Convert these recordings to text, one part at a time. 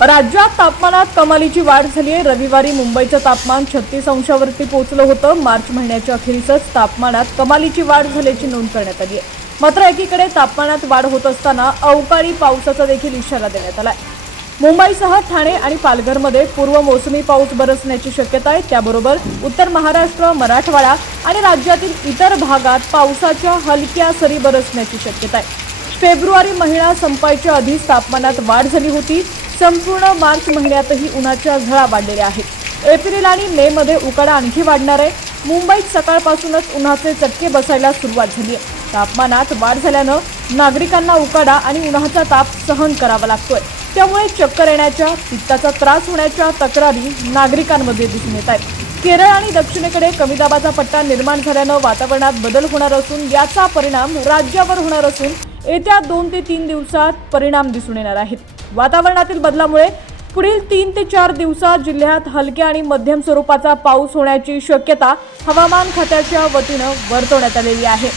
राज्यात तापमानात कमालीची वाढ झाली आहे। रविवारी मुंबईचं तापमान 36 अंशावरती पोहोचलं होतं। मार्च महिन्याच्या अखेरीसच तापमानात कमालीची वाढ झाल्याची नोंद करण्यात आली आहे। मात्र एकीकडे तापमानात वाढ होत असताना अवकाळी पावसाचा देखील इशारा देण्यात आलाय। मुंबईसह ठाणे आणि पालघरमध्ये पूर्व मोसमी पाऊस बरसण्याची शक्यता आहे। त्याबरोबर उत्तर महाराष्ट्र, मराठवाडा आणि राज्यातील इतर भागात पावसाच्या हलक्या सरी बरसण्याची शक्यता आहे। फेब्रुवारी महिना संपायच्या आधीच तापमानात वाढ झाली होती। संपूर्ण मार्च महिन्यातही उन्हाच्या झळा वाढलेल्या आहेत। एप्रिल आणि मे मध्ये उकाडा आणखी वाढणार आहे। मुंबईत सकाळपासूनच उन्हाचे चटके बसायला सुरुवात झाली आहे। तापमानात वाढ झाल्यानं नागरिकांना उकाडा आणि उन्हाचा ताप सहन करावा लागतोय। त्यामुळे चक्कर येण्याच्या, पित्ताचा त्रास होण्याच्या तक्रारी नागरिकांमध्ये दिसून येत आहेत। केरळ आणि दक्षिणेकडे कमी दाबाचा पट्टा निर्माण झाल्यानं वातावरणात बदल होणार असून याचा परिणाम राज्यावर होणार असून येत्या 2 ते 3 दिवसात परिणाम दिसून येणार आहेत। वातावरणातील बदलामुळे पुढील 3 ते 4 दिवसात जिल्ह्यात हलक्या आणि मध्यम स्वरूपाचा पाऊस होण्याची शक्यता हवामान खात्याच्या वतीनं वर्तवण्यात आलेली आहे।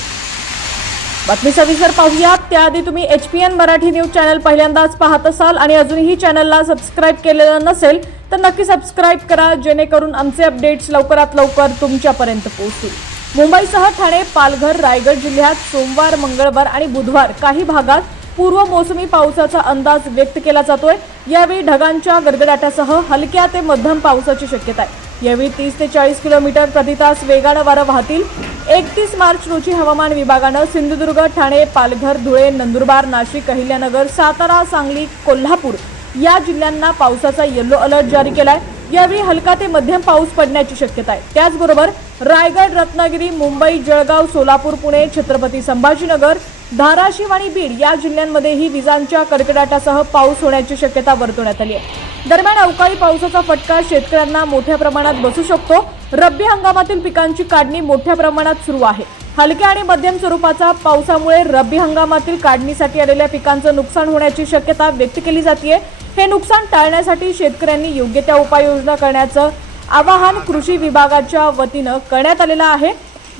बातमी सविस्तर पाहूया त्याआधी तुम्ही HPN मराठी न्यूज चॅनल पहिल्यांदाच पाहत असाल आणि अजूनही चॅनलला सबस्क्राइब केलेलं नसेल तर नक्की सबस्क्राइब करा, जेणेकरून आमचे अपडेट्स लवकरात लवकर तुमच्यापर्यंत पोहोचतील। मुंबईसह ठाणे, पालघर, रायगड जिल्ह्यात सोमवार, मंगळवार आणि बुधवार काही भागात पूर्व मोसमी पावसाचा अंदाज व्यक्त केला जातोय। यावेळी ढगांच्या गडगडाटासह हलक्या ते मध्यम पावसाची शक्यता आहे। यावेळी 30 ते 40 किलोमीटर प्रति तास वेगानं वारं वाहतील। 31 मार्च रोजी हवामान विभागानं सिंधुदुर्ग, ठाणे, पालघर, धुळे, नंदुरबार, नाशिक, अहिल्यानगर, सातारा, सांगली, कोल्हापूर या जिल्ह्यांना पावसाचा येलो अलर्ट जारी केलाय। यावेळी हलका ते मध्यम पाऊस पडण्याची शक्यता आहे। त्याचबरोबर रायगड, रत्नागिरी, मुंबई, जळगाव, सोलापूर, पुणे, छत्रपती संभाजीनगर, धाराशिव आणि बीड या जिल्ह्यांमध्येही विजांच्या कडकडाटासह पाऊस होण्याची शक्यता वर्तवण्यात आली आहे। दरम्यान अवकाळी पावसाचा फटका शेतकऱ्यांना मोठ्या प्रमाणात बसू शकतो। रब्बी हंगामातील पिकांची काढणी मोठ्या प्रमाणात सुरू आहे। हलक्या आणि मध्यम स्वरूपाचा पावसामुळे रब्बी हंगामातील काढणीसाठी आलेल्या पिकांचं नुकसान होण्याची शक्यता व्यक्त केली जाते। हे नुकसान टाळण्यासाठी शेतकऱ्यांनी योग्य त्या उपाययोजना करण्याचं आवाहन कृषी विभागाच्या वतीनं करण्यात आलेलं आहे।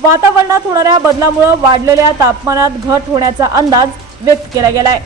वातावरणात होणाऱ्या बदलामुळे वाढलेल्या तापमानात घट होण्याचा अंदाज व्यक्त केला गेलाय।